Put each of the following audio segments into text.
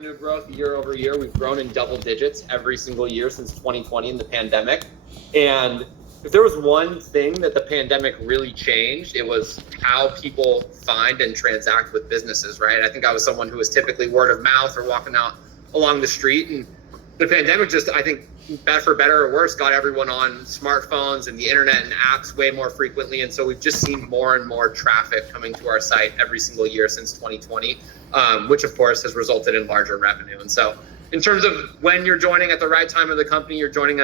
revenue growth year over year. We've grown in double digits every single year since 2020 in the pandemic. And if there was one thing that the pandemic really changed, it was how people find and transact with businesses, right? I think I was someone who was typically word of mouth or walking out along the street. And the pandemic just, I think, for better or worse, got everyone on smartphones and the internet and apps way more frequently. And so we've just seen more and more traffic coming to our site every single year since 2020, which of course has resulted in larger revenue. And so in terms of when you're joining at the right time of the company, you're joining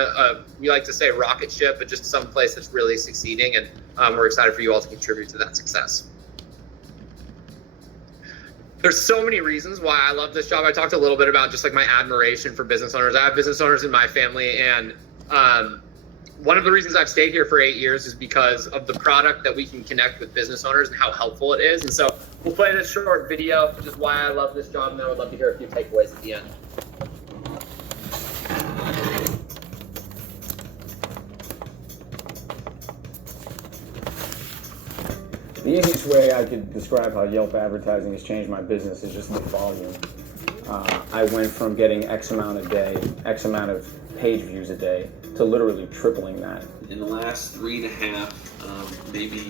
we like to say rocket ship, but just some place that's really succeeding. And we're excited for you all to contribute to that success. There's so many reasons why I love this job. I talked a little bit about just like my admiration for business owners. I have business owners in my family, and one of the reasons I've stayed here for 8 years is because of the product that we can connect with business owners and how helpful it is. And so we'll play this short video, which is why I love this job, and then I would love to hear a few takeaways at the end. The easiest way I could describe how Yelp advertising has changed my business is just the volume. I went from getting X amount a day, X amount of page views a day, to literally tripling that. In the last 3.5, probably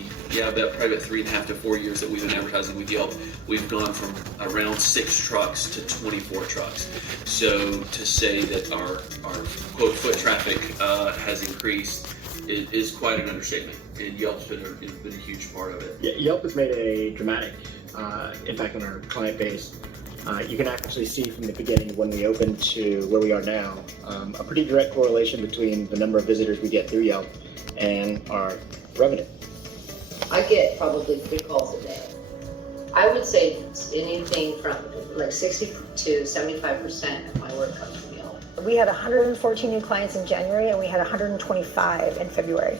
about 3.5 to 4 years that we've been advertising with Yelp, we've gone from around 6 trucks to 24 trucks. So to say that our quote foot traffic has increased is quite an understatement, and Yelp's been a huge part of it. Yeah, Yelp has made a dramatic impact on our client base. You can actually see from the beginning when we opened to where we are now, a pretty direct correlation between the number of visitors we get through Yelp and our revenue. I get probably 3 calls a day. I would say anything from like 60 to 75% of my work comes from Yelp. We had 114 new clients in January, and we had 125 in February.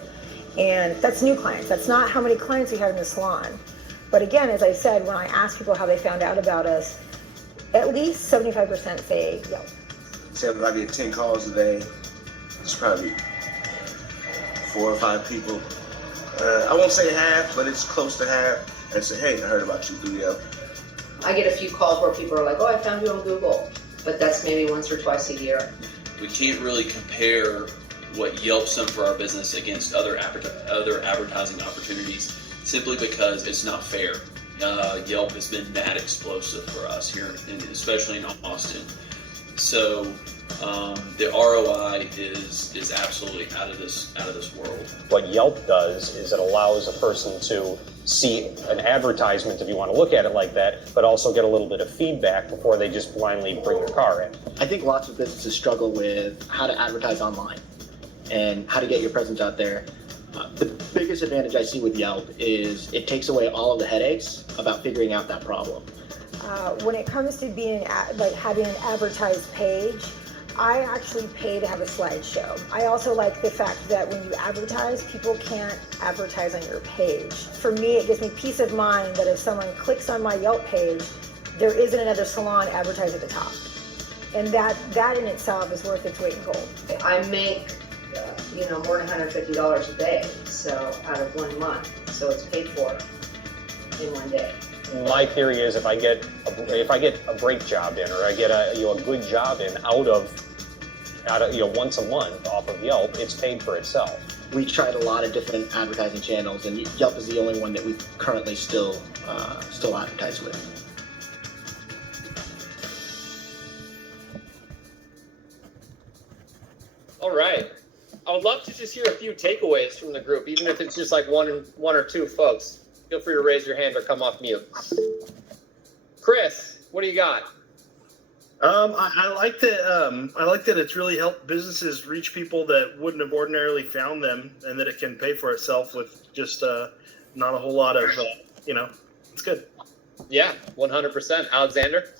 And that's new clients. That's not how many clients we had in the salon. But again, as I said, when I ask people how they found out about us, at least 75% say Yelp. Say if I get 10 calls a day, it's probably 4 or 5 people. I won't say half, but it's close to half. And say, hey, I heard about you through Yelp. I get a few calls where people are like, oh, I found you on Google. But that's maybe once or twice a year. We can't really compare what Yelp's done for our business against other advertising opportunities, simply because it's not fair. Yelp has been that explosive for us here, especially in Austin. So the ROI is absolutely out of this world. What Yelp does is it allows a person to see an advertisement, if you want to look at it like that, but also get a little bit of feedback before they just blindly bring their car in. I think lots of businesses struggle with how to advertise online and how to get your presence out there. The biggest advantage I see with Yelp is it takes away all of the headaches about figuring out that problem. When it comes to being having an advertised page, I actually pay to have a slideshow. I also like the fact that when you advertise, people can't advertise on your page. For me, it gives me peace of mind that if someone clicks on my Yelp page, there isn't another salon advertised at the top. And that in itself is worth its weight in gold. I make more than $150 a day, so out of 1 month. So it's paid for in 1 day. My theory is if I get a break job in, or I get a good job in out of once a month off of Yelp, it's paid for itself. We tried a lot of different advertising channels, and Yelp is the only one that we currently still advertise with. All right. I would love to just hear a few takeaways from the group, even if it's just like one or two folks. Feel free to raise your hand or come off mute. Chris, what do you got? I like that it's really helped businesses reach people that wouldn't have ordinarily found them, and that it can pay for itself with just not a whole lot of it's good. Yeah, 100%. Alexander?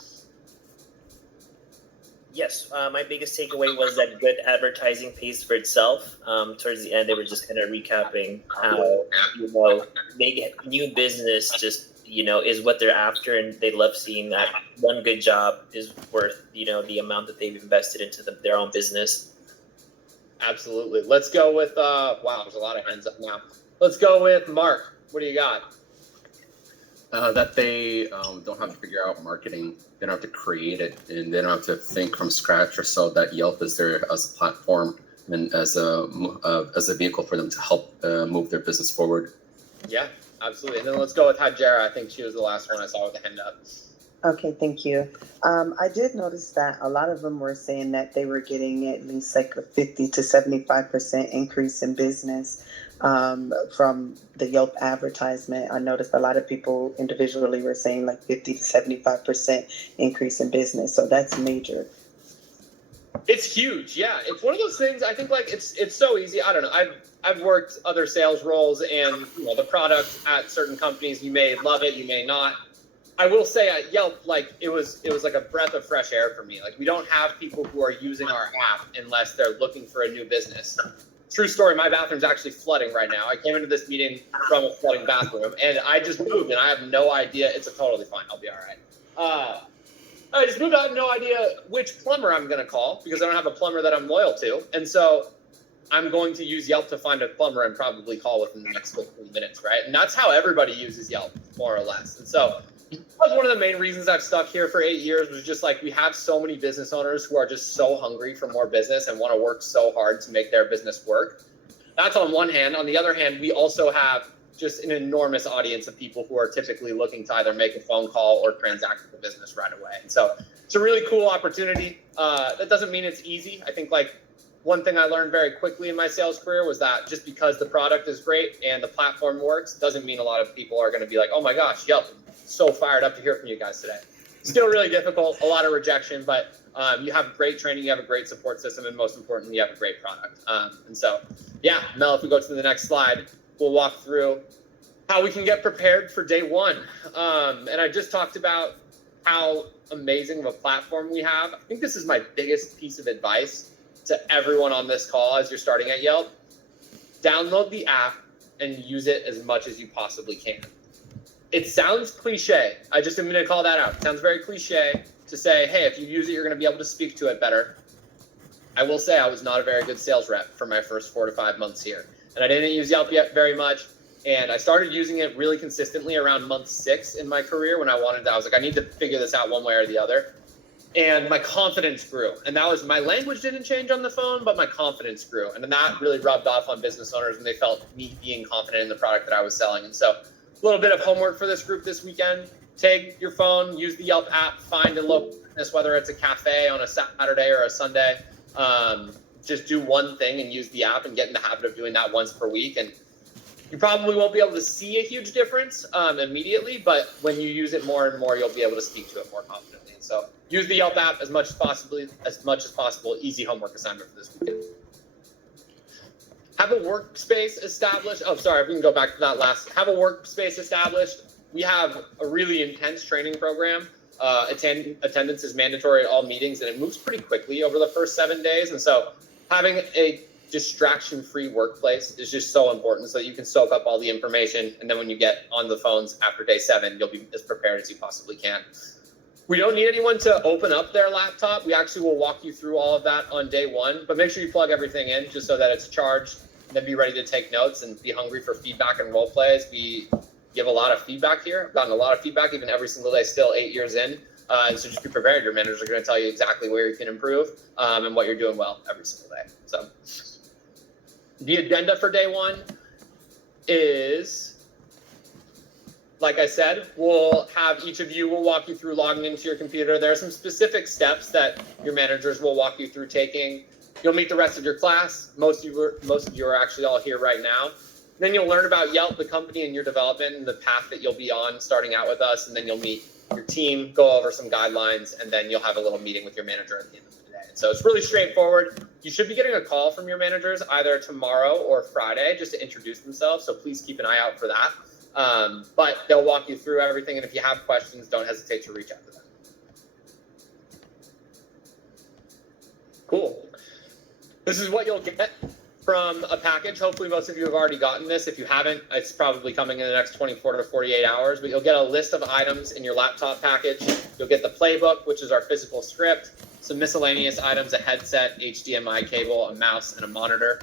Yes, my biggest takeaway was that good advertising pays for itself. Towards the end, they were just kind of recapping how new business just is what they're after, and they love seeing that one good job is worth the amount that they've invested into their own business. Absolutely. Let's go with wow. There's a lot of hands up now. Let's go with Mark. What do you got? That they don't have to figure out marketing. They don't have to create it, and they don't have to think from scratch or so. That Yelp is there as a platform and as a vehicle for them to help move their business forward. Yeah, absolutely. And then let's go with Hajera. I think she was the last one I saw with the hand up. Okay, thank you. I did notice that a lot of them were saying that they were getting at least like a 50 to 75% increase in business from the Yelp advertisement. I noticed a lot of people individually were saying like 50 to 75% increase in business. So that's major. It's huge. Yeah. It's one of those things. I think like it's so easy. I don't know. I've worked other sales roles, and the product at certain companies, you may love it, you may not. I will say at Yelp, like it was like a breath of fresh air for me. Like we don't have people who are using our app unless they're looking for a new business. True story, my bathroom's actually flooding right now. I came into this meeting from a flooding bathroom, and I just moved, and I have no idea. It's totally fine. I'll be all right. I just moved. I have no idea which plumber I'm going to call because I don't have a plumber that I'm loyal to. And so I'm going to use Yelp to find a plumber and probably call within the next 15 minutes, right? And that's how everybody uses Yelp, more or less. And so that was one of the main reasons I've stuck here for 8 years, was just like we have so many business owners who are just so hungry for more business and want to work so hard to make their business work. That's on one hand. On the other hand, we also have just an enormous audience of people who are typically looking to either make a phone call or transact with the business right away. And so it's a really cool opportunity. That doesn't mean it's easy. I think like one thing I learned very quickly in my sales career was that just because the product is great and the platform works doesn't mean a lot of people are going to be like, oh my gosh, Yelp, I'm so fired up to hear from you guys today. Still really difficult, a lot of rejection, but you have great training, you have a great support system, and most importantly, you have a great product. And so, yeah, Mel, if we go to the next slide, we'll walk through how we can get prepared for day one. And I just talked about how amazing of a platform we have. I think this is my biggest piece of advice to everyone on this call as you're starting at Yelp. Download the app and use it as much as you possibly can. It sounds cliche. I just am going to call that out. It sounds very cliche to say, hey, if you use it, you're going to be able to speak to it better. I will say I was not a very good sales rep for my first 4 to 5 months here. And I didn't use Yelp yet very much. And I started using it really consistently around month 6 in my career when I was like, I need to figure this out one way or the other. And my confidence grew. And that was, my language didn't change on the phone, but my confidence grew. And then that really rubbed off on business owners when they felt me being confident in the product that I was selling. And so a little bit of homework for this group this weekend. Take your phone, use the Yelp app, find a local business, whether it's a cafe on a Saturday or a Sunday. Just do one thing and use the app and get in the habit of doing that once per week. And you probably won't be able to see a huge difference immediately, but when you use it more and more, you'll be able to speak to it more confidently. And so use the Yelp app as much as possible. Easy homework assignment for this weekend. Have a workspace established. Oh, sorry, if we can go back to that last. Have a workspace established. We have a really intense training program. Attendance is mandatory at all meetings, and it moves pretty quickly over the first 7 days. And so having a distraction-free workplace is just so important so that you can soak up all the information. And then when you get on the phones after day 7, you'll be as prepared as you possibly can. We don't need anyone to open up their laptop. We actually will walk you through all of that on day 1, but make sure you plug everything in just so that it's charged, and then be ready to take notes and be hungry for feedback and role plays. We give a lot of feedback here. I've gotten a lot of feedback even every single day, still 8 years in. And so just be prepared. Your managers are going to tell you exactly where you can improve and what you're doing well every single day. So the agenda for day 1 is, like I said, we'll walk you through logging into your computer. There are some specific steps that your managers will walk you through taking. You'll meet the rest of your class. Most of you are actually all here right now. Then you'll learn about Yelp, the company, and your development and the path that you'll be on starting out with us. And then you'll meet your team, go over some guidelines, and then you'll have a little meeting with your manager at the end of the day. So it's really straightforward. You should be getting a call from your managers either tomorrow or Friday just to introduce themselves. So please keep an eye out for that. But they'll walk you through everything. And if you have questions, don't hesitate to reach out to them. Cool. This is what you'll get from a package. Hopefully most of you have already gotten this. If you haven't, it's probably coming in the next 24 to 48 hours, but you'll get a list of items in your laptop package. You'll get the playbook, which is our physical script, some miscellaneous items, a headset, HDMI cable, a mouse, and a monitor.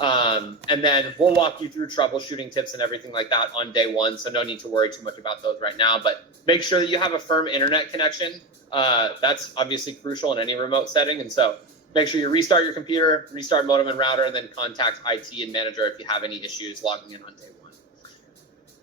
And then we'll walk you through troubleshooting tips and everything like that on day one. So no need to worry too much about those right now, but make sure that you have a firm internet connection. That's obviously crucial in any remote setting. And so make sure you restart your computer, restart modem and router, and then contact IT and manager if you have any issues logging in on day one.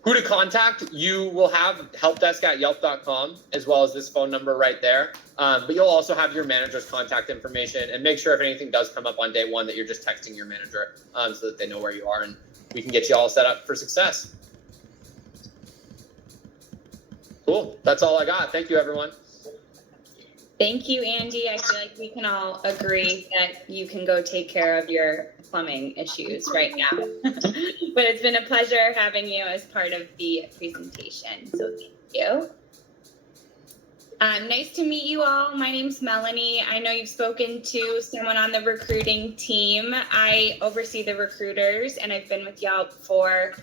Who to contact? You will have helpdesk@yelp.com as well as this phone number right there. But you'll also have your manager's contact information, and make sure if anything does come up on day one that you're just texting your manager so that they know where you are and we can get you all set up for success. Cool. That's all I got. Thank you, everyone. Thank you, Andy. I feel like we can all agree that you can go take care of your plumbing issues right now. But it's been a pleasure having you as part of the presentation. So thank you. Nice to meet you all. My name's Melanie. I know you've spoken to someone on the recruiting team. I oversee the recruiters, and I've been with Yelp for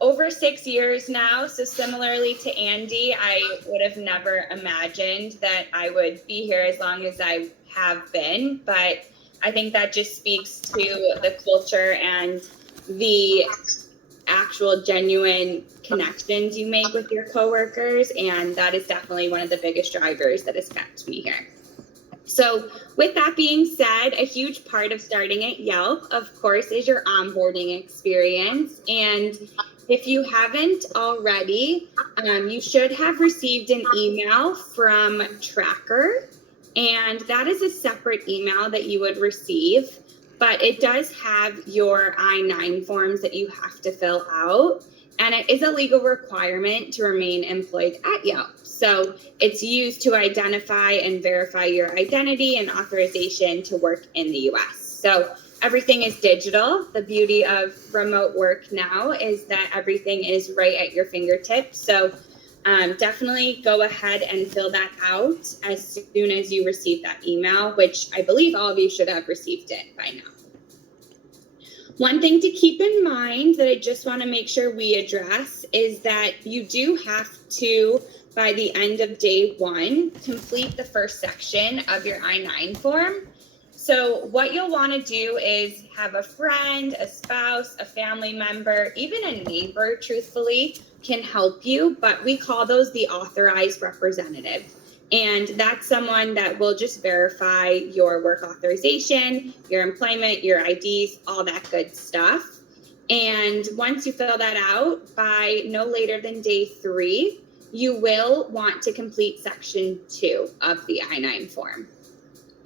over 6 years now. So similarly to Andy, I would have never imagined that I would be here as long as I have been. But I think that just speaks to the culture and the actual genuine connections you make with your coworkers. And that is definitely one of the biggest drivers that has kept me here. So with that being said, a huge part of starting at Yelp, of course, is your onboarding experience. And if you haven't already, you should have received an email from Tracker, and that is a separate email that you would receive, but it does have your I-9 forms that you have to fill out, and it is a legal requirement to remain employed at Yelp. So it's used to identify and verify your identity and authorization to work in the US. So everything is digital. The beauty of remote work now is that everything is right at your fingertips. So definitely go ahead and fill that out as soon as you receive that email, which I believe all of you should have received it by now. One thing to keep in mind that I just want to make sure we address is that you do have to, by the end of day one, complete the first section of your I-9 form. So what you'll want to do is have a friend, a spouse, a family member, even a neighbor, truthfully, can help you, but we call those the authorized representative. And that's someone that will just verify your work authorization, your employment, your IDs, all that good stuff. And once you fill that out, by no later than day 3, you will want to complete section 2 of the I-9 form.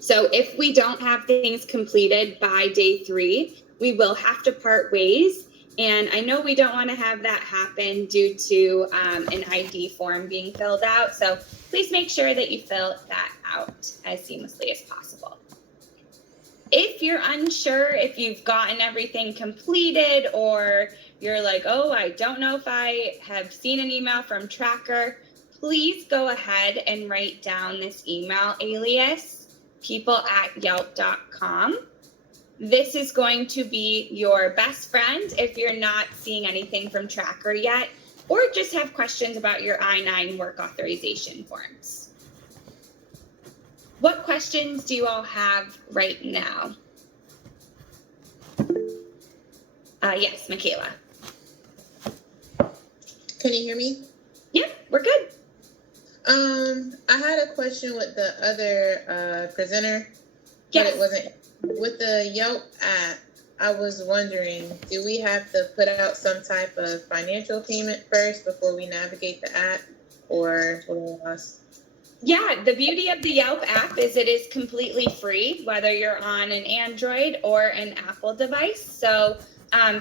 So if we don't have things completed by day 3, we will have to part ways. And I know we don't want to have that happen due to an ID form being filled out. So please make sure that you fill that out as seamlessly as possible. If you're unsure if you've gotten everything completed, or you're like, oh, I don't know if I have seen an email from Tracker, please go ahead and write down this email alias, people@yelp.com. This is going to be your best friend if you're not seeing anything from Tracker yet, or just have questions about your I-9 work authorization forms. What questions do you all have right now? Yes, Michaela. Can you hear me? Yeah, we're good. I had a question with the other presenter, yes. But it wasn't. With the Yelp app, I was wondering, do we have to put out some type of financial payment first before we navigate the app, or what else? Yeah, the beauty of the Yelp app is it is completely free, whether you're on an Android or an Apple device. So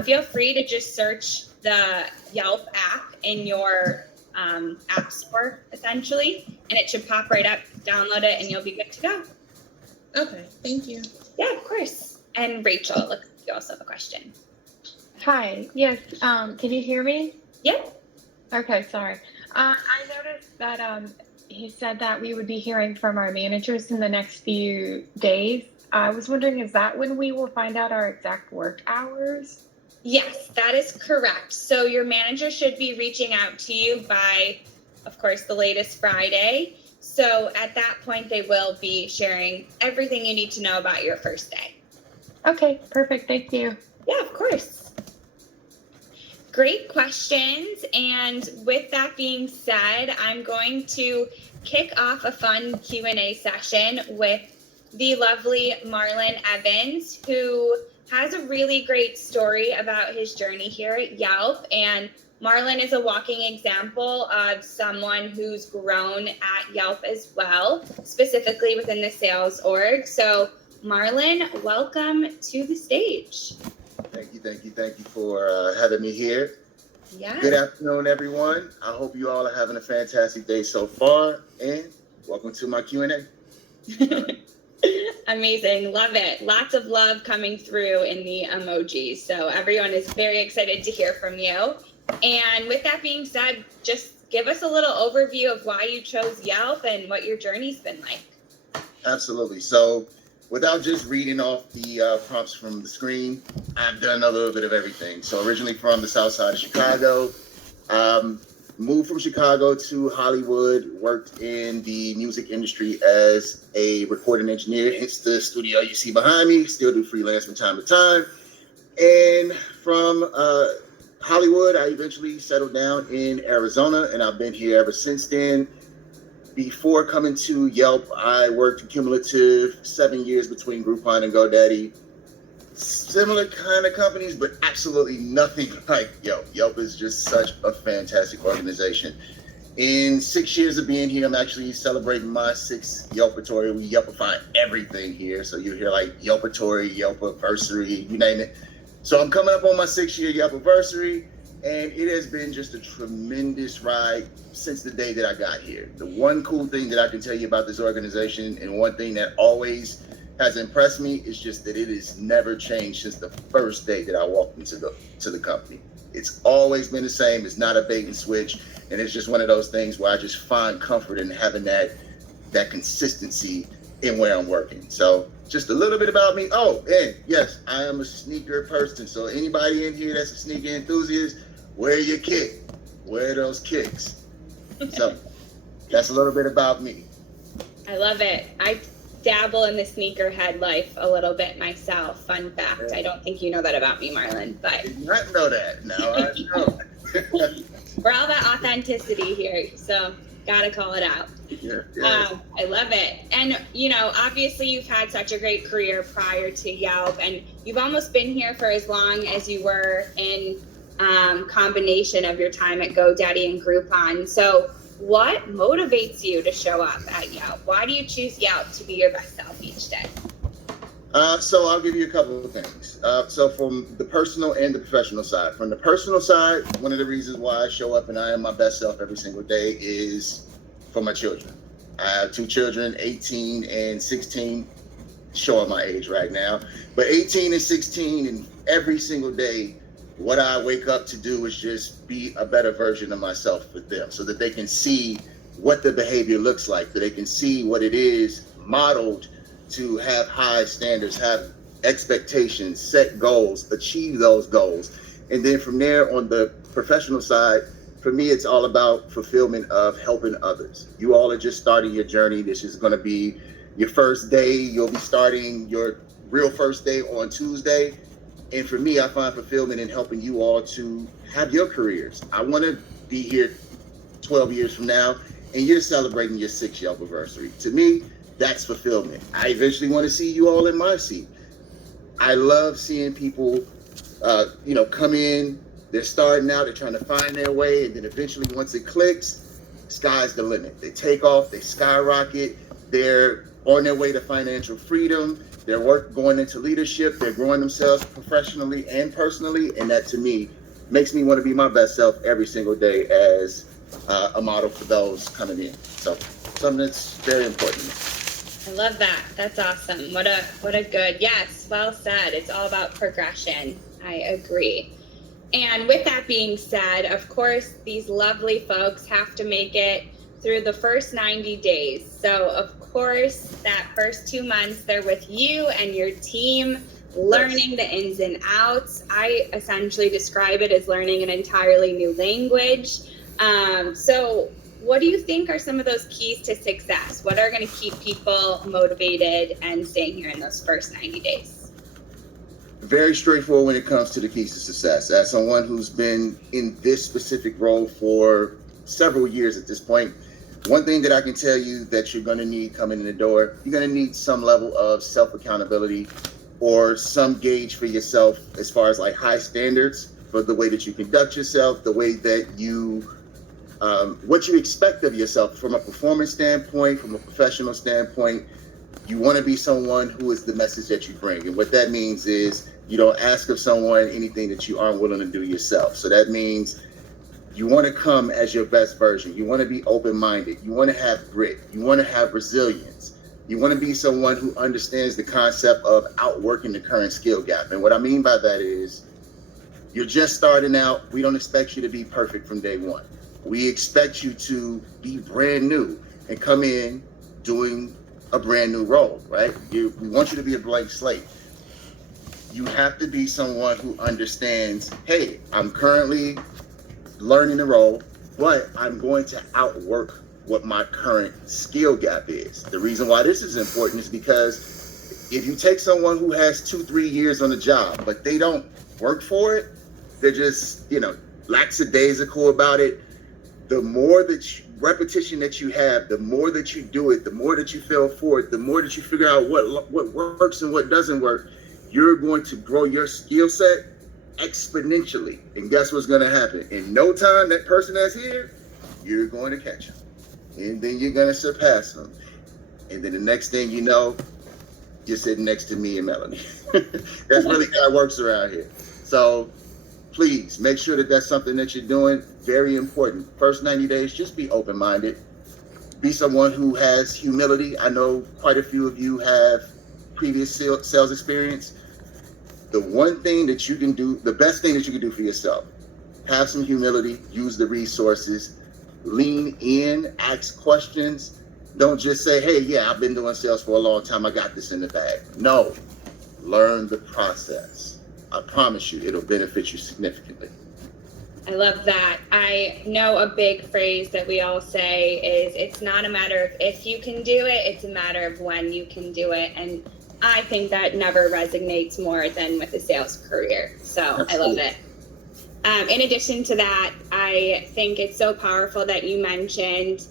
feel free to just search the Yelp app in your app store, essentially, and it should pop right up, download it, and you'll be good to go. Okay, thank you. Yeah, of course. And Rachel, look, you also have a question. Hi, yes, can you hear me? Yep. Okay, sorry. I noticed that he said that we would be hearing from our managers in the next few days. I was wondering, is that when we will find out our exact work hours? Yes, that is correct. So your manager should be reaching out to you by, of course, the latest Friday. So at that point, they will be sharing everything you need to know about your first day. Okay, perfect. Thank you. Yeah, of course. Great questions. And with that being said, I'm going to kick off a fun Q&A session with the lovely Marlon Evans, who has a really great story about his journey here at Yelp. And Marlon is a walking example of someone who's grown at Yelp as well, specifically within the sales org. So Marlon, welcome to the stage. Thank you for having me here. Yeah. Good afternoon, everyone. I hope you all are having a fantastic day so far, and welcome to my Q&A. Amazing. Love it. Lots of love coming through in the emojis. So everyone is very excited to hear from you. And with that being said, just give us a little overview of why you chose Yelp and what your journey's been like. Absolutely. So without just reading off the prompts from the screen, I've done a little bit of everything. So originally from the south side of Chicago, moved from Chicago to Hollywood, worked in the music industry as a recording engineer, hence the studio you see behind me, still do freelance from time to time. And from Hollywood, I eventually settled down in Arizona, and I've been here ever since then. Before coming to Yelp, I worked cumulative 7 years between Groupon and GoDaddy. Similar kind of companies, but absolutely nothing like Yelp. Yelp is just such a fantastic organization. In 6 years of being here, I'm actually celebrating my 6th Yelpatory. We Yelpify everything here. So you hear like Yelpatory, Yelpiversary, you name it. So I'm coming up on my 6-year Yelpiversary, and it has been just a tremendous ride since the day that I got here. The one cool thing that I can tell you about this organization, and one thing that always has impressed me, is just that it has never changed since the first day that I walked into the company. It's always been the same. It's not a bait and switch, and it's just one of those things where I just find comfort in having that consistency in where I'm working. So just a little bit about me. Oh, and yes, I am a sneaker person. So anybody in here that's a sneaker enthusiast, wear your kick. Wear those kicks. So that's a little bit about me. I love it. I dabble in the sneakerhead life a little bit myself. Fun fact. Yeah. I don't think you know that about me, Marlon, but I did not know that. No, I know. We're all about authenticity here, so gotta call it out. Yeah. I love it. And you know, obviously you've had such a great career prior to Yelp, and you've almost been here for as long as you were in combination of your time at GoDaddy and Groupon. So what motivates you to show up at Yelp? Why do you choose Yelp to be your best self each day? So I'll give you a couple of things. So from the personal and the professional side. From the personal side, one of the reasons why I show up and I am my best self every single day is for my children. I have 2 children, 18 and 16, showing my age right now. But 18 and 16, and every single day, what I wake up to do is just be a better version of myself with them, so that they can see what the behavior looks like, so they can see what it is modeled to have high standards, have expectations, set goals, achieve those goals. And then from there, on the professional side, for me, it's all about fulfillment of helping others. You all are just starting your journey. This is going to be your first day. You'll be starting your real first day on Tuesday. And for me, I find fulfillment in helping you all to have your careers. I want to be here 12 years from now, and you're celebrating your 6th Yelp anniversary. To me, that's fulfillment. I eventually want to see you all in my seat. I love seeing people, come in, they're starting out, they're trying to find their way, and then eventually once it clicks, sky's the limit. They take off, they skyrocket, they're on their way to financial freedom. They're going into leadership, they're growing themselves professionally and personally, and that to me makes me want to be my best self every single day as a model for those coming in. So something that's very important. I love that. That's awesome. What a good, yes, well said. It's all about progression. I agree. And with that being said, of course, these lovely folks have to make it through the first 90 days. So of course, that first 2 months, they're with you and your team, learning the ins and outs. I essentially describe it as learning an entirely new language. So what do you think are some of those keys to success? What are going to keep people motivated and staying here in those first 90 days? very straightforward when it comes to the keys to success. As someone who's been in this specific role for several years at this point, one thing that I can tell you that you're going to need coming in the door, you're going to need some level of self-accountability or some gauge for yourself as far as like high standards for the way that you conduct yourself, the way that you, what you expect of yourself from a performance standpoint, from a professional standpoint. You want to be someone who is the message that you bring. And what that means is you don't ask of someone anything that you aren't willing to do yourself. So that means you want to come as your best version. You want to be open-minded. You want to have grit. You want to have resilience. You want to be someone who understands the concept of outworking the current skill gap. And what I mean by that is you're just starting out. We don't expect you to be perfect from day one. We expect you to be brand new and come in doing a brand new role, right? We want you to be a blank slate. You have to be someone who understands, hey, I'm currently learning the role, but I'm going to outwork what my current skill gap is. The reason why this is important is because if you take someone who has 2-3 years on the job, but they don't work for it, they're just, lackadaisical about it, the more that repetition that you have, the more that you do it, the more that you fail forward, the more that you figure out what works and what doesn't work, you're going to grow your skill set exponentially. And guess what's going to happen? In no time, that person that's here, you're going to catch them. And then you're going to surpass them. And then the next thing you know, you're sitting next to me and Melanie. That's really how it works around here. So please make sure that that's something that you're doing. Very important. First 90 days, just be open-minded. Be someone who has humility. I know quite a few of you have previous sales experience. The one thing that you can do, the best thing that you can do for yourself, have some humility, use the resources, lean in, ask questions. Don't just say, hey, yeah, I've been doing sales for a long time. I got this in the bag. No, learn the process. I promise you, it'll benefit you significantly. I love that. I know a big phrase that we all say is it's not a matter of if you can do it, it's a matter of when you can do it. And I think that never resonates more than with a sales career. So absolutely. I love it. In addition to that, I think it's so powerful that you mentioned,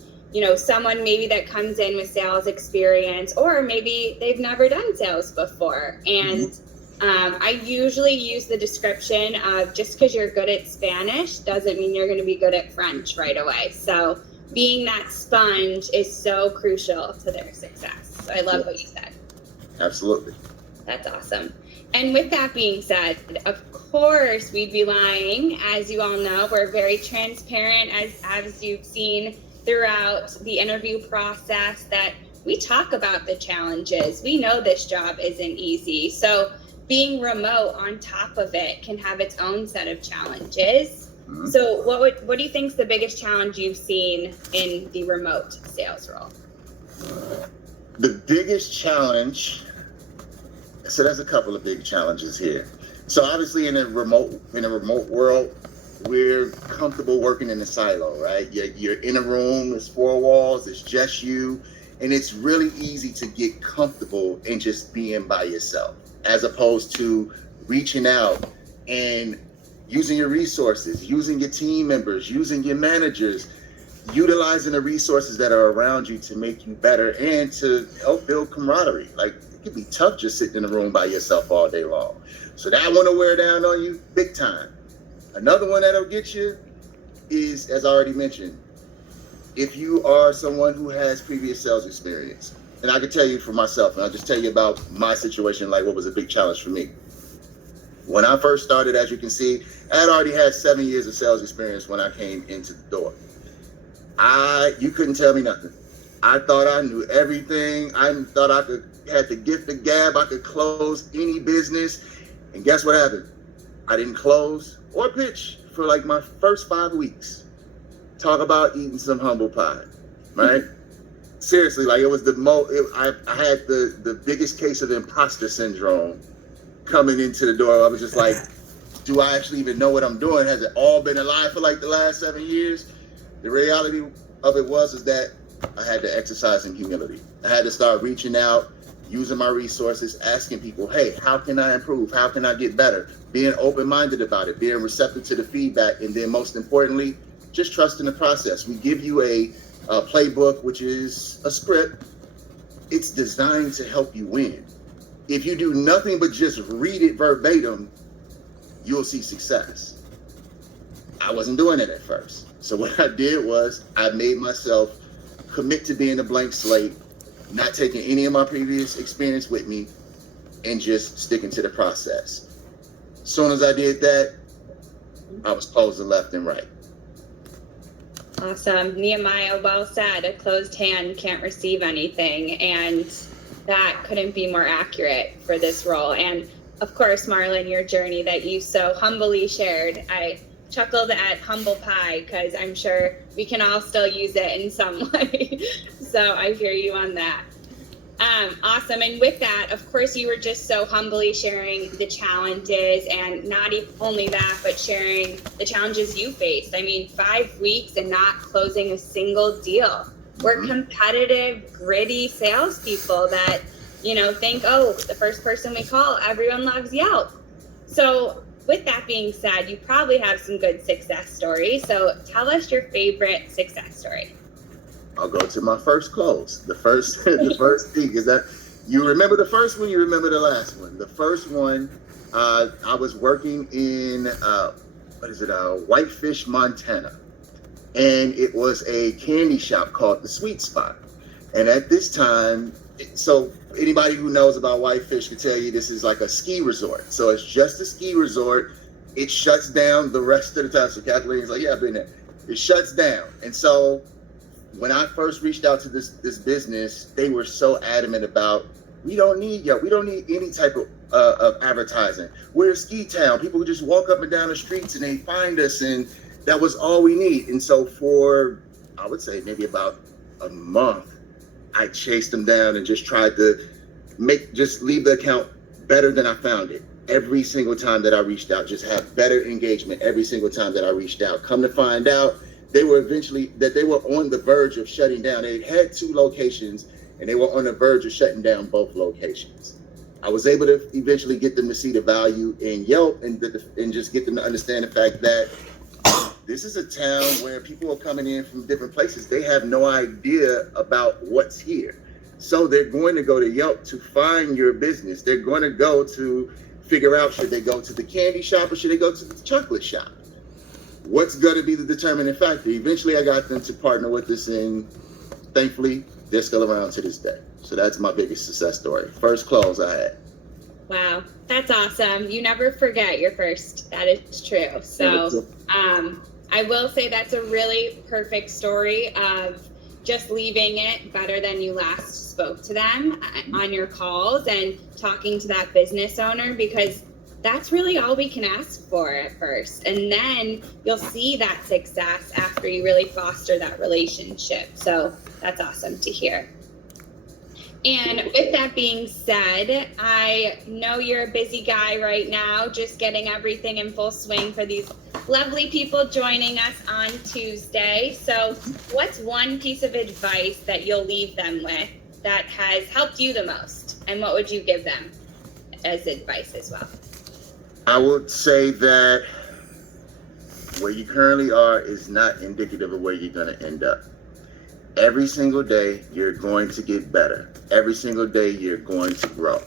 someone maybe that comes in with sales experience, or maybe they've never done sales before. And I usually use the description of just because you're good at Spanish doesn't mean you're going to be good at French right away. So being that sponge is so crucial to their success. So I love what you said. Absolutely. That's awesome. And with that being said, of course, we'd be lying. As you all know, we're very transparent, as you've seen throughout the interview process, that we talk about the challenges. We know this job isn't easy. So being remote on top of it can have its own set of challenges. Mm-hmm. So what do you think is the biggest challenge you've seen in the remote sales role? The biggest challenge, so there's a couple of big challenges here. So obviously in a remote world, we're comfortable working in a silo, right? You're in a room, it's 4 walls, it's just you, and it's really easy to get comfortable in just being by yourself, as opposed to reaching out and using your resources, using your team members, using your managers, utilizing the resources that are around you to make you better and to help build camaraderie. Like, it can be tough just sitting in a room by yourself all day long. So that one will wear down on you big time. Another one that'll get you is, as I already mentioned, if you are someone who has previous sales experience. And I can tell you for myself, and I'll just tell you about my situation, like what was a big challenge for me. When I first started, as you can see, I had already had 7 years of sales experience when I came into the door. You couldn't tell me nothing. I thought I knew everything. I thought I had the gift of gab. I could close any business. And guess what happened? I didn't close or pitch for like my first 5 weeks. Talk about eating some humble pie, right? Seriously, like it was I had the biggest case of imposter syndrome coming into the door. I was just like, do I actually even know what I'm doing? Has it all been a lie for like the last 7 years? The reality of it is that I had to exercise some humility. I had to start reaching out, using my resources, asking people, hey, how can I improve? How can I get better? Being open-minded about it, being receptive to the feedback, and then most importantly, just trusting the process. We give you a playbook, which is a script. It's designed to help you win. If you do nothing but just read it verbatim, you'll see success. I wasn't doing it at first. So what I did was I made myself commit to being a blank slate, not taking any of my previous experience with me, and just sticking to the process. As soon as I did that, I was closing left and right. Awesome. Nehemiah, well said. A closed hand can't receive anything. And that couldn't be more accurate for this role. And of course, Marlon, your journey that you so humbly shared. I chuckled at humble pie because I'm sure we can all still use it in some way. So I hear you on that. Awesome. And with that, of course, you were just so humbly sharing the challenges, and not only that, but sharing the challenges you faced. I mean, 5 weeks and not closing a single deal. We're competitive, gritty salespeople that, think, oh, the first person we call, everyone loves Yelp. So with that being said, you probably have some good success stories. So tell us your favorite success story. I'll go to my first close. The first thing is that you remember the first one, you remember the last one. The first one, I was working in, Whitefish, Montana. And it was a candy shop called The Sweet Spot. And at this time, so anybody who knows about Whitefish can tell you this is like a ski resort. So it's just a ski resort. It shuts down the rest of the time. So Kathleen's like, yeah, I've been there. It shuts down. And so when I first reached out to this business, they were so adamant about, we don't need Yelp. We don't need any type of advertising. We're a ski town. People just walk up and down the streets and they find us, and that was all we need. And so for, I would say maybe about a month, I chased them down and just tried to leave the account better than I found it. Every single time that I reached out, just have better engagement every single time that I reached out. Come to find out, they were on the verge of shutting down. They had 2 locations and they were on the verge of shutting down both locations. I was able to eventually get them to see the value in Yelp and just get them to understand the fact that this is a town where people are coming in from different places. They have no idea about what's here. So they're going to go to Yelp to find your business. They're going to go to figure out, should they go to the candy shop or should they go to the chocolate shop? What's going to be the determining factor? Eventually, I got them to partner with us, and thankfully, they're still around to this day. So that's my biggest success story. First close I had. Wow, that's awesome. You never forget your first. That is true. So I will say that's a really perfect story of just leaving it better than you last spoke to them on your calls and talking to that business owner, because that's really all we can ask for at first. And then you'll see that success after you really foster that relationship. So that's awesome to hear. And with that being said, I know you're a busy guy right now, just getting everything in full swing for these lovely people joining us on Tuesday. So what's one piece of advice that you'll leave them with that has helped you the most? And what would you give them as advice as well? I would say that where you currently are is not indicative of where you're going to end up. Every single day, you're going to get better. Every single day, you're going to grow.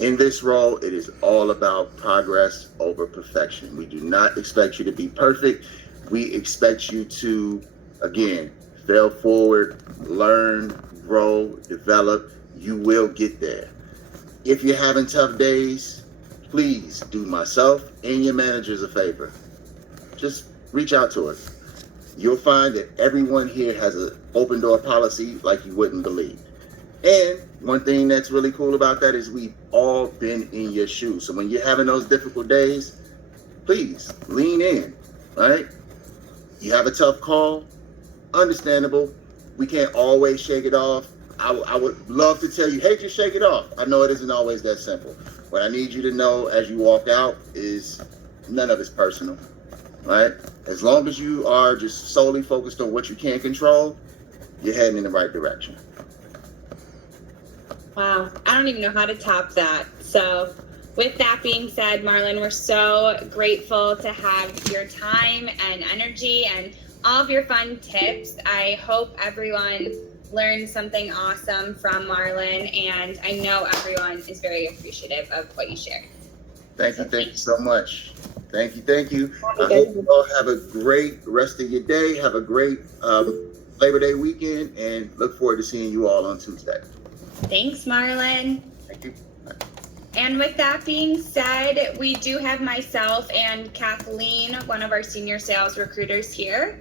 In this role, it is all about progress over perfection. We do not expect you to be perfect. We expect you to, again, fail forward, learn, grow, develop. You will get there. If you're having tough days, please do myself and your managers a favor. Just reach out to us. You'll find that everyone here has an open door policy like you wouldn't believe. And one thing that's really cool about that is we've all been in your shoes. So when you're having those difficult days, please lean in, right? You have a tough call, understandable. We can't always shake it off. I would love to tell you, hey, just shake it off. I know it isn't always that simple. What I need you to know as you walk out is none of it's personal, right? As long as you are just solely focused on what you can control, you're heading in the right direction. Wow, I don't even know how to top that. So with that being said, Marlon, we're so grateful to have your time and energy and all of your fun tips. I hope everyone learned something awesome from Marlon, and I know everyone is very appreciative of what you shared. Thank you so much. Thank you. I hope you all have a great rest of your day. Have a great Labor Day weekend, and look forward to seeing you all on Tuesday. Thanks, Marlon. Thank you. And with that being said, we do have myself and Kathleen, one of our senior sales recruiters here.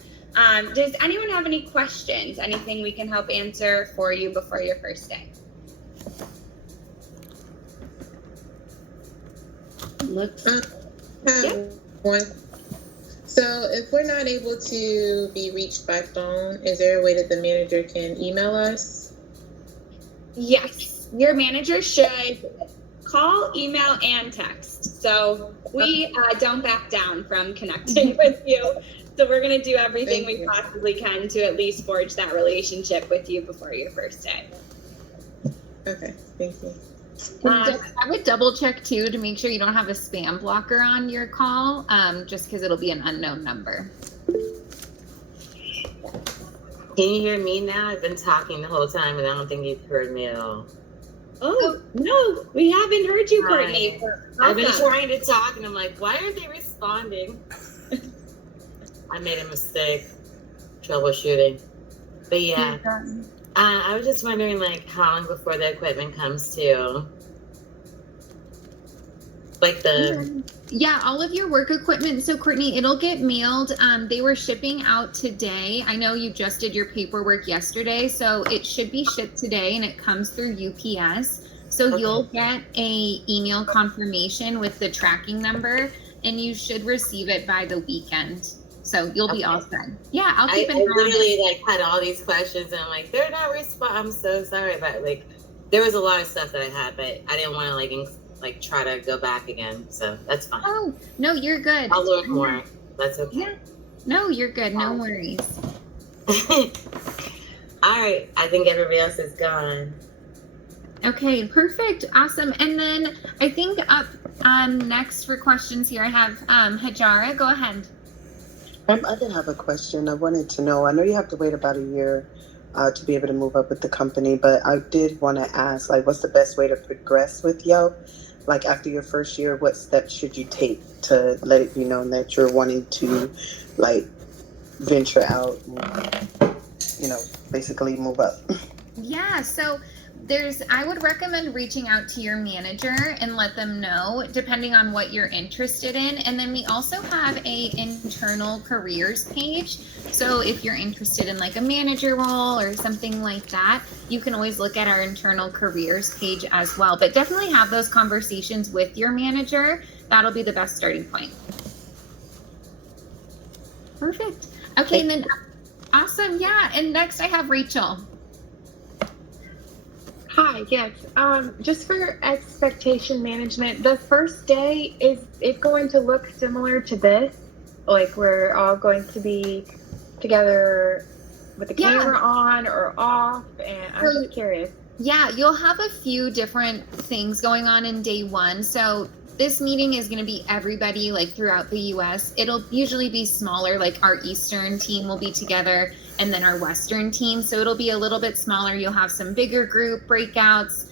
Does anyone have any questions? Anything we can help answer for you before your first day? One. So if we're not able to be reached by phone, is there a way that the manager can email us? Yes, your manager should call, email, and text. So we don't back down from connecting with you. So we're going to do everything we possibly can to at least forge that relationship with you before your first day. Okay, thank you. I would double check too to make sure you don't have a spam blocker on your call, just because it'll be an unknown number. Can you hear me now? I've been talking the whole time and I don't think you've heard me at all. Oh, no, we haven't heard you, Courtney. I've been trying to talk and I'm like, why aren't they responding? I made a mistake troubleshooting. But yeah, I was just wondering like how long before the equipment comes to? Like the... Yeah, all of your work equipment. So Courtney, it'll get mailed. They were shipping out today. I know you just did your paperwork yesterday, so it should be shipped today and it comes through UPS. So you'll get a email confirmation with the tracking number and you should receive it by the weekend. So you'll be all set. Yeah, I'll keep an eye on it. I literally like had all these questions and I'm like, they're not responding. I'm so sorry, but like there was a lot of stuff that I had, but I didn't want to like try to go back again. So that's fine. Oh, no, you're good. I'll learn more. That's okay. Yeah. No, you're good. No worries. All right. I think everybody else is gone. Okay, perfect. Awesome. And then I think up next for questions here, I have Hajara. Go ahead. I did have a question. I wanted to know, I know you have to wait about a year to be able to move up with the company, but I did want to ask, like, what's the best way to progress with Yelp? Like, after your first year, what steps should you take to let it be known that you're wanting to, like, venture out and, you know, basically move up? Yeah, so I would recommend reaching out to your manager and let them know, depending on what you're interested in. And then we also have a internal careers page. So if you're interested in like a manager role or something like that, you can always look at our internal careers page as well. But definitely have those conversations with your manager. That'll be the best starting point. Perfect. Okay, and then awesome. Yeah, and next I have Rachel. Hi, yes. Just for expectation management, the first day, is it going to look similar to this? Like we're all going to be together with the camera on or off? And I'm just curious. Yeah, you'll have a few different things going on in day one. So this meeting is going to be everybody like throughout the US. It'll usually be smaller, like our Eastern team will be together and then our Western team. So it'll be a little bit smaller. You'll have some bigger group breakouts.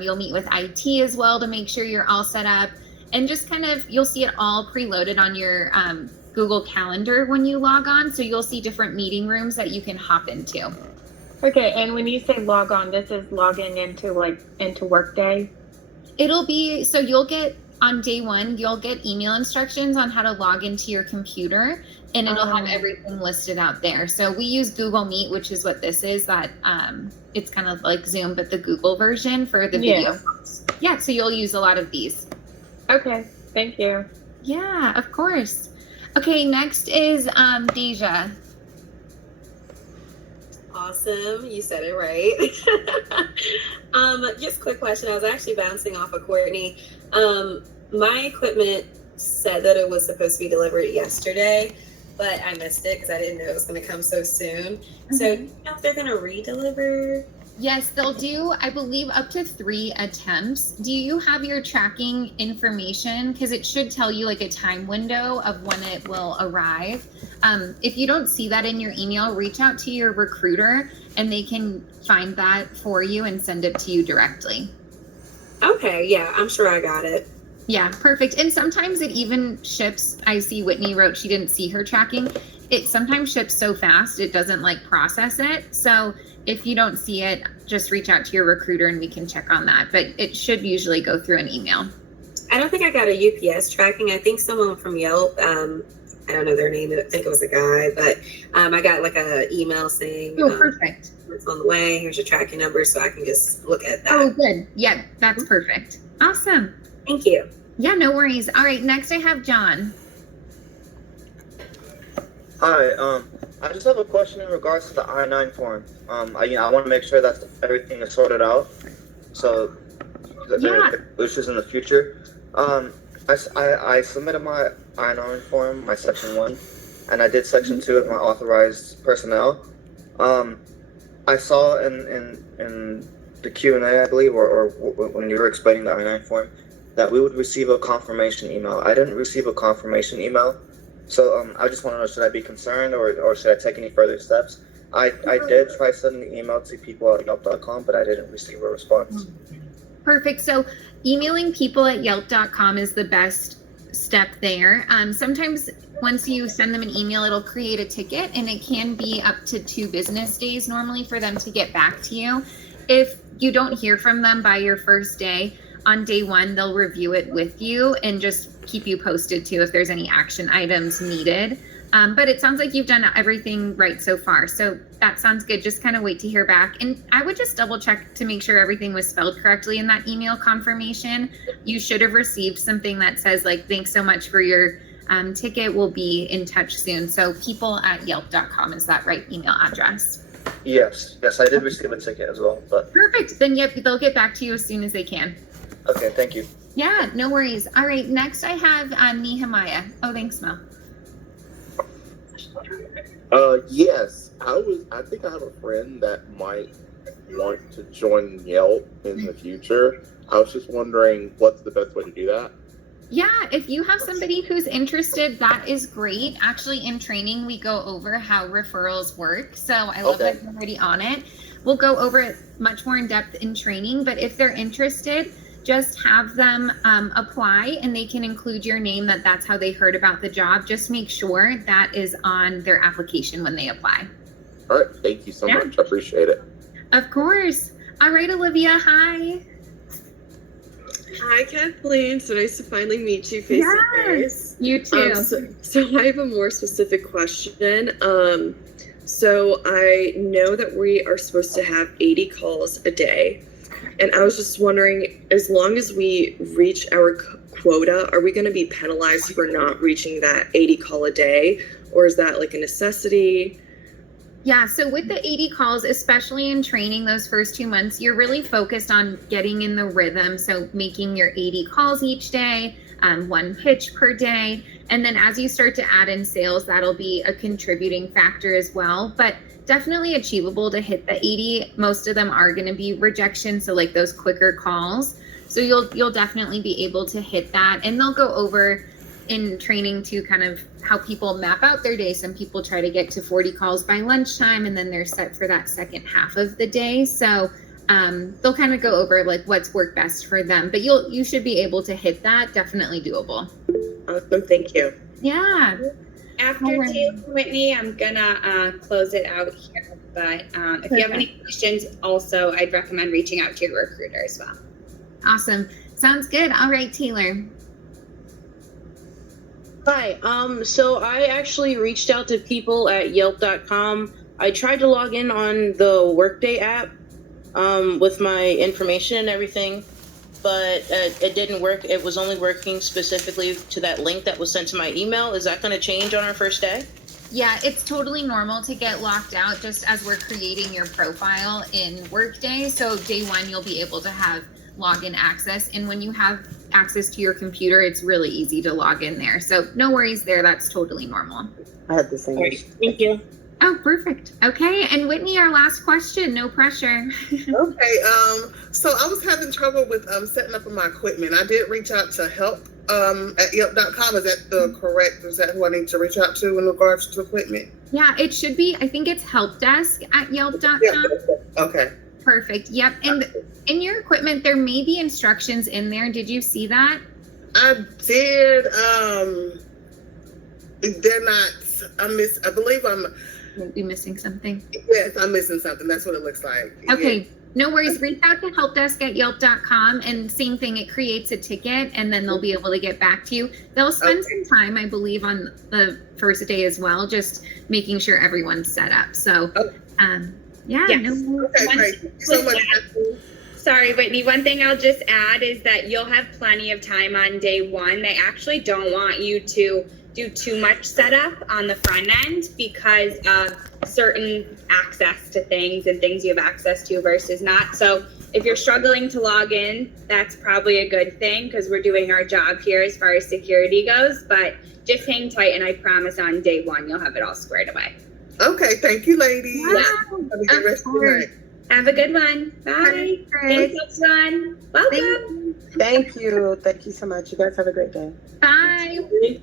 You'll meet with IT as well to make sure you're all set up, and just kind of, you'll see it all preloaded on your Google Calendar when you log on. So you'll see different meeting rooms that you can hop into. Okay, and when you say log on, this is logging into Workday? It'll be, so you'll get, on day one, you'll get email instructions on how to log into your computer, and it'll have everything listed out there. So we use Google Meet, which is what this is, that it's kind of like Zoom, but the Google version for the video. Yeah, so you'll use a lot of these. Okay, thank you. Yeah, of course. Okay, next is Deja. Awesome, you said it right. Just a quick question. I was actually bouncing off of Courtney. My equipment said that it was supposed to be delivered yesterday, but I missed it because I didn't know it was going to come so soon. So do you know if they're going to re-deliver Yes, they'll do, I believe, up to 3 attempts. Do you have your tracking information? Because it should tell you like a time window of when it will arrive. If you don't see that in your email, reach out to your recruiter and they can find that for you and send it to you directly. Okay, yeah, I'm sure I got it. Yeah, perfect. And sometimes it even ships. I see Whitney wrote she didn't see her tracking. It sometimes ships so fast it doesn't like process it. So if you don't see it, just reach out to your recruiter and we can check on that. But it should usually go through an email. I don't think I got a UPS tracking. I think someone from Yelp, I don't know their name, I think it was a guy, but I got like a email saying, oh, perfect. It's on the way, here's your tracking number, so I can just look at that. Oh, good. Yeah, that's perfect. Awesome. Thank you. Yeah, no worries. All right, next I have John. Hi, I just have a question in regards to the I-9 form. I want to make sure that everything is sorted out, so that there are issues in the future. I submitted my I-9 form, my section 1, and I did section 2 of my authorized personnel. I saw in the Q&A, I believe, or when you were explaining the I-9 form, that we would receive a confirmation email. I didn't receive a confirmation email. So I just want to know, should I be concerned or should I take any further steps? I did try sending the email to people at Yelp.com, but I didn't receive a response. Perfect. So emailing people at Yelp.com is the best step there. Sometimes once you send them an email, it'll create a ticket and it can be up to 2 business days normally for them to get back to you. If you don't hear from them by your first day, on day 1, they'll review it with you and just keep you posted too if there's any action items needed. But it sounds like you've done everything right so far. So that sounds good. Just kind of wait to hear back. And I would just double check to make sure everything was spelled correctly in that email confirmation. You should have received something that says like, thanks so much for your ticket. We'll be in touch soon. So people@yelp.com is that right email address? Yes, I did receive a ticket as well. But perfect. Then yep, they'll get back to you as soon as they can. Okay, thank you. Yeah, no worries. All right, next I have Nehemiah. Oh, thanks, Mel. Yes, I think I have a friend that might want to join Yelp in the future. I was just wondering what's the best way to do that? Yeah, if you have somebody who's interested, that is great. Actually, in training, we go over how referrals work. So I love that you're already on it. We'll go over it much more in depth in training, but if they're interested, just have them apply and they can include your name, that's how they heard about the job. Just make sure that is on their application when they apply. All right, thank you so much. I appreciate it. Of course. All right, Olivia, hi. Hi, Kathleen. So nice to finally meet you face to face. You too. So I have a more specific question. So I know that we are supposed to have 80 calls a day. And I was just wondering, as long as we reach our quota, are we going to be penalized for not reaching that 80 call a day? Or is that like a necessity? Yeah, so with the 80 calls, especially in training those first 2 months, you're really focused on getting in the rhythm. So making your 80 calls each day, 1 pitch per day. And then as you start to add in sales, that'll be a contributing factor as well. But definitely achievable to hit the 80. Most of them are going to be rejection, so like those quicker calls. So you'll definitely be able to hit that. And they'll go over in training to kind of how people map out their day. Some people try to get to 40 calls by lunchtime, and then they're set for that second half of the day. So they'll kind of go over like what's worked best for them. But you should be able to hit that. Definitely doable. Awesome, thank you. Yeah. After Taylor and Whitney, I'm gonna close it out here. But if you have any questions, also I'd recommend reaching out to your recruiter as well. Awesome. Sounds good. All right, Taylor. Hi. So I actually reached out to people at Yelp.com. I tried to log in on the Workday app with my information and everything, but it didn't work. It was only working specifically to that link that was sent to my email. Is that going to change on our first day? Yeah, it's totally normal to get locked out just as we're creating your profile in Workday. So day 1, you'll be able to have login access. And when you have access to your computer, it's really easy to log in there. So no worries there. That's totally normal. I had the same. Right. Thank you. Oh, perfect. Okay, and Whitney, our last question. No pressure. Okay. So I was having trouble with setting up my equipment. I did reach out to help at Yelp.com. Is that the correct? Is that who I need to reach out to in regards to equipment? Yeah, it should be. I think it's help desk at Yelp.com. Yeah. Okay. Perfect. Yep. And in your equipment, there may be instructions in there. Did you see that? I did. They're not. I believe I'm. Might be missing something. Yes, I'm missing something. That's what it looks like. Okay. Yeah. No worries. Reach out to helpdesk at Yelp.com, and same thing. It creates a ticket, and then they'll be able to get back to you. They'll spend some time, I believe, on the first day as well, just making sure everyone's set up. So, yeah. Yes. No, Okay, great. Thank you so much. Sorry, Whitney. One thing I'll just add is that you'll have plenty of time on day one. They actually don't want you to do too much setup on the front end because of certain access to things and things you have access to versus not. So if you're struggling to log in, that's probably a good thing because we're doing our job here as far as security goes. But just hang tight, and I promise on day one you'll have it all squared away. Okay, thank you, ladies. Yeah, Have a good rest of your night. Have a good one. Bye. Thanks, everyone. Welcome. Thank you. Thank you so much. You guys have a great day. Bye.